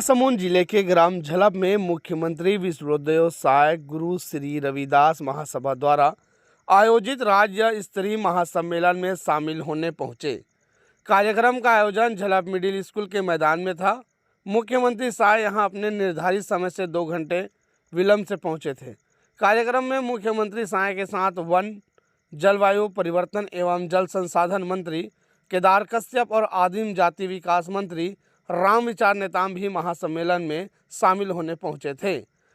महासमुंद जिले के ग्राम झलप में मुख्यमंत्री विश्वोदय गुरु श्री रविदास महासभा द्वारा आयोजित राज्य स्तरीय महासम्मेलन में शामिल होने पहुंचे। कार्यक्रम का आयोजन झलप मिडिल स्कूल के मैदान में था। मुख्यमंत्री साय यहां अपने निर्धारित समय से 2 घंटे विलंब से पहुंचे थे। कार्यक्रम में मुख्यमंत्री साय के साथ वन, जलवायु परिवर्तन एवं जल संसाधन मंत्री केदार कश्यप और आदिम जाति विकास मंत्री राम विचार नेताम भी महासम्मेलन में शामिल होने पहुंचे थे।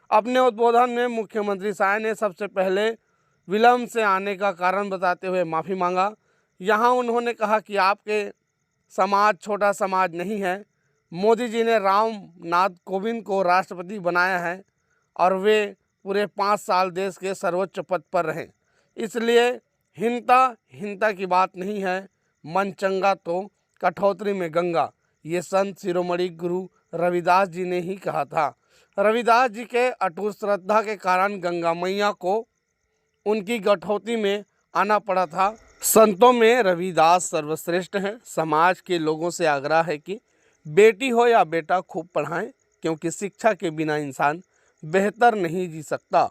अपने उद्बोधन में मुख्यमंत्री साय ने सबसे पहले विलंब से आने का कारण बताते हुए माफ़ी मांगा। यहां उन्होंने कहा कि आपके समाज छोटा समाज नहीं है। मोदी जी ने राम नाथ कोविंद को राष्ट्रपति बनाया है और वे पूरे 5 साल देश के सर्वोच्च पद पर रहे। इसलिए हिंता की बात नहीं है। मन चंगा तो कठौतरी में गंगा, ये संत शिरोमणि गुरु रविदास जी ने ही कहा था। रविदास जी के अटूट श्रद्धा के कारण गंगा मैया को उनकी गठौती में आना पड़ा था। संतों में रविदास सर्वश्रेष्ठ हैं। समाज के लोगों से आग्रह है कि बेटी हो या बेटा खूब पढ़ाएं, क्योंकि शिक्षा के बिना इंसान बेहतर नहीं जी सकता।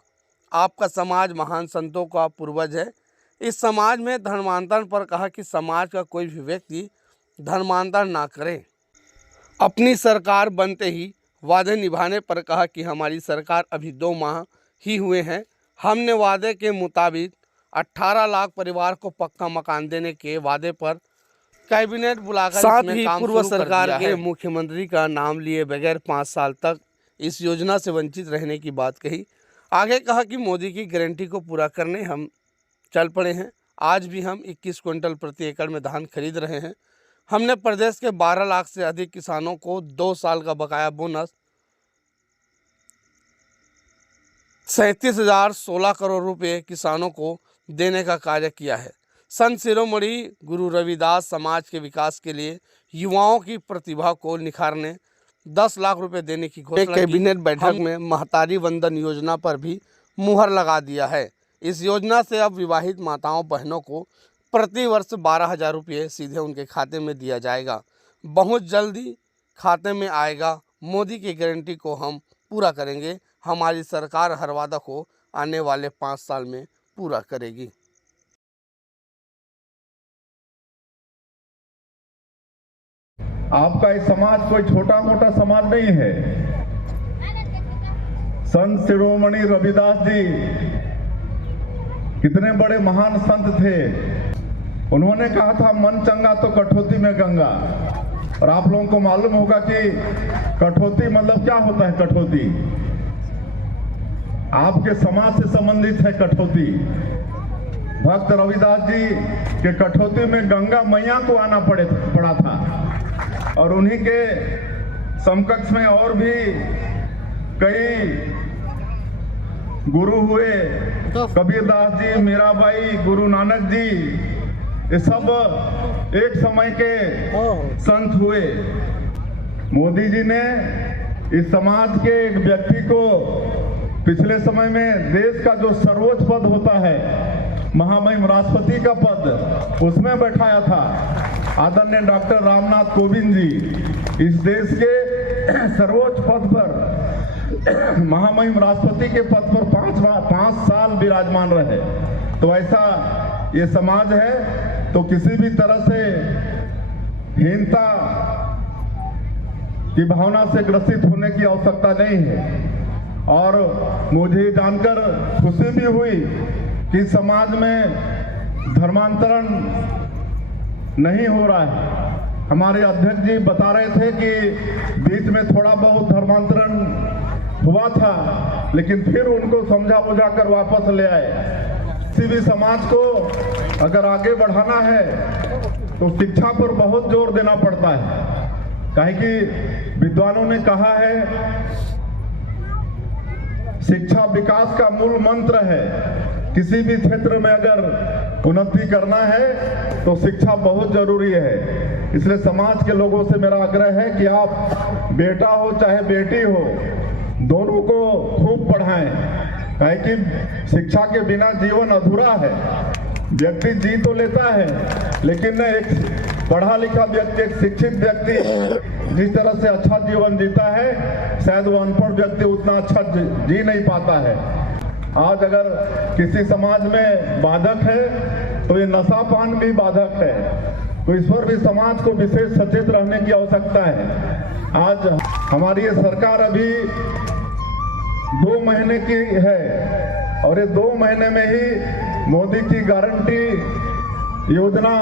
आपका समाज महान संतों का पूर्वज है। इस समाज में धर्मांतरण पर कहा कि समाज का कोई भी व्यक्ति धर्मांतरण ना करे। अपनी सरकार बनते ही वादे निभाने पर कहा कि हमारी सरकार अभी 2 माह ही हुए हैं। हमने वादे के मुताबिक 18 लाख परिवार को पक्का मकान देने के वादे पर कैबिनेट बुलाकर साथ ही पूर्व सरकार के मुख्यमंत्री का नाम लिए बगैर 5 साल तक इस योजना से वंचित रहने की बात कही। आगे कहा कि मोदी की गारंटी को पूरा करने हम चल पड़े हैं। आज भी हम 21 क्विंटल प्रति एकड़ में धान खरीद रहे हैं। हमने प्रदेश के 12 लाख से अधिक किसानों को 2 साल का बकाया बोनस 37,016 करोड़ रुपए किसानों को देने का कार्य किया है। संत शिरोमणि गुरु रविदास समाज के विकास के लिए युवाओं की प्रतिभा को निखारने 10 लाख रुपए देने की घोषणा की। कैबिनेट बैठक में महतारी वंदन योजना पर भी मुहर लगा दिया है। इस योजना से अब विवाहित माताओं बहनों को प्रति वर्ष 12,000 रुपये सीधे उनके खाते में दिया जाएगा। बहुत जल्दी खाते में आएगा। मोदी की गारंटी को हम पूरा करेंगे। हमारी सरकार हर वादा को आने वाले 5 साल में पूरा करेगी। आपका ये समाज कोई छोटा मोटा समाज नहीं है। संत शिरोमणि रविदास जी कितने बड़े महान संत थे। उन्होंने कहा था मन चंगा तो कठौती में गंगा। और आप लोगों को मालूम होगा कि कठौती मतलब क्या होता है। कठौती आपके समाज से संबंधित है। कठौती भक्त रविदास जी के कठौती में गंगा मैया को आना पड़ा था। और उन्हीं के समकक्ष में और भी कई गुरु हुए। कबीरदास जी, मीराबाई, गुरु नानक जी, ये सब एक समय के संत हुए। मोदी जी ने इस समाज के एक व्यक्ति को पिछले समय में देश का जो सर्वोच्च पद होता है, महामहिम राष्ट्रपति का पद, उसमें बैठाया था। आदरणीय डॉक्टर रामनाथ कोविंद जी इस देश के सर्वोच्च पद पर, महामहिम राष्ट्रपति के पद पर 5 साल विराजमान रहे। तो ऐसा ये समाज है। तो किसी भी तरह से हीनता की भावना से ग्रसित होने की आवश्यकता नहीं है। और मुझे जानकर खुशी भी हुई कि समाज में धर्मांतरण नहीं हो रहा है। हमारे अध्यक्ष जी बता रहे थे कि बीच में थोड़ा बहुत धर्मांतरण हुआ था, लेकिन फिर उनको समझा बुझा कर वापस ले आए। किसी भी समाज को अगर आगे बढ़ाना है तो शिक्षा पर बहुत जोर देना पड़ता है। काहे कि विद्वानों ने कहा है, शिक्षा विकास का मूल मंत्र है। किसी भी क्षेत्र में अगर उन्नति करना है तो शिक्षा बहुत जरूरी है। इसलिए समाज के लोगों से मेरा आग्रह है कि आप बेटा हो चाहे बेटी हो, दोनों को खूब पढ़ाएं। काहे कि शिक्षा के बिना जीवन अधूरा है। व्यक्ति जी तो लेता है, लेकिन एक पढ़ा लिखा व्यक्ति, एक शिक्षित व्यक्ति जिस तरह से अच्छा जीवन जीता है शायद वो अनपढ़ व्यक्ति उतना अच्छा जी नहीं पाता है। आज अगर किसी समाज में बाधक है तो ये नशापान भी बाधक है, तो इस पर भी समाज को विशेष सचेत रहने की आवश्यकता है। आज हमारी ये सरकार अभी 2 महीने की है और ये 2 महीने में ही मोदी की गारंटी योजना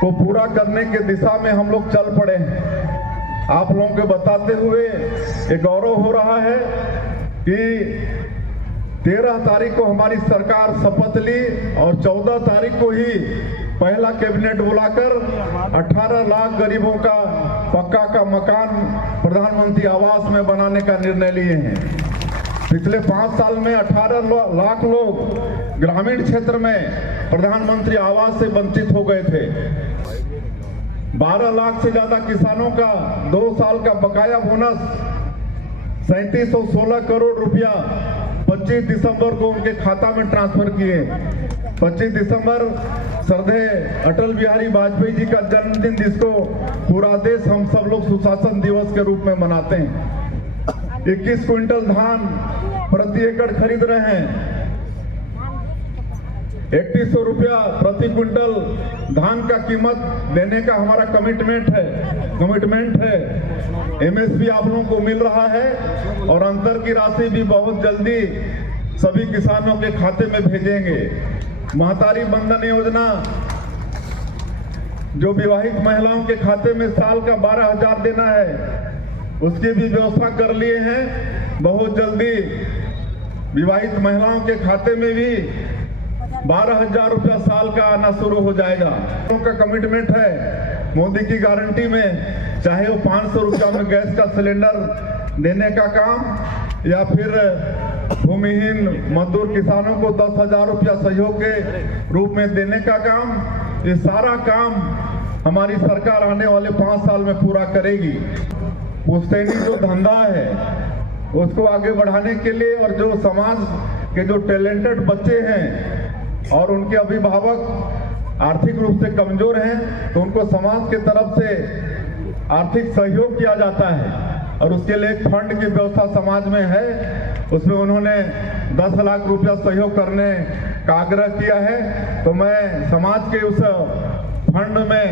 को पूरा करने के दिशा में हम लोग चल पड़े हैं। आप लोगों को बताते हुए एक गौरव हो रहा है कि 13 तारीख को हमारी सरकार शपथ ली और 14 तारीख को ही पहला कैबिनेट बुलाकर 18 लाख गरीबों का पक्का का मकान प्रधानमंत्री आवास में बनाने का निर्णय लिए हैं। पिछले 5 साल में 18 लाख लोग ग्रामीण क्षेत्र में प्रधानमंत्री आवास से वंचित हो गए थे। 12 लाख से ज्यादा किसानों का 2 साल का बकाया बोनस 3716 करोड़ रुपया 25 दिसंबर को उनके खाता में ट्रांसफर किए। 25 दिसंबर श्रद्धेय अटल बिहारी वाजपेयी जी का जन्मदिन, जिसको पूरा देश हम सब लोग सुशासन दिवस के रूप में मनाते हैं। 21 क्विंटल धान प्रति एकड़ खरीद रहे हैं। 3100 रुपया प्रति क्विंटल धान का कीमत देने का हमारा कमिटमेंट है। एमएसपी आप लोगों को मिल रहा है और अंतर की राशि भी बहुत जल्दी सभी किसानों के खाते में भेजेंगे। महतारी बंधन योजना जो विवाहित महिलाओं के खाते में साल का 12,000 देना है, उसकी भी व्यवस्था कर लिए हैं। बहुत जल्दी विवाहित महिलाओं के खाते में भी 12,000 रुपया साल का आना शुरू हो जाएगा। उनका कमिटमेंट है मोदी की गारंटी में, चाहे वो 500 रुपया में गैस का सिलेंडर देने का काम या फिर भूमिहीन मजदूर किसानों को 10,000 रुपया सहयोग के रूप में देने का काम, ये सारा काम हमारी सरकार आने वाले 5 साल में पूरा करेगी। पुश्तैनी जो धंधा है उसको आगे बढ़ाने के लिए और जो समाज के जो टैलेंटेड बच्चे हैं और उनके अभिभावक आर्थिक रूप से कमजोर हैं, तो उनको समाज के तरफ से आर्थिक सहयोग किया जाता है और उसके लिए एक फंड की व्यवस्था समाज में है। उसमें उन्होंने 10 लाख रुपया सहयोग करने का आग्रह किया है। तो मैं समाज के उस फंड में,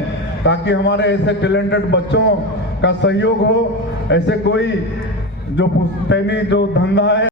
ताकि हमारे ऐसे टैलेंटेड बच्चों का सहयोग हो, ऐसे कोई जो पुश्तैनी जो धंधा है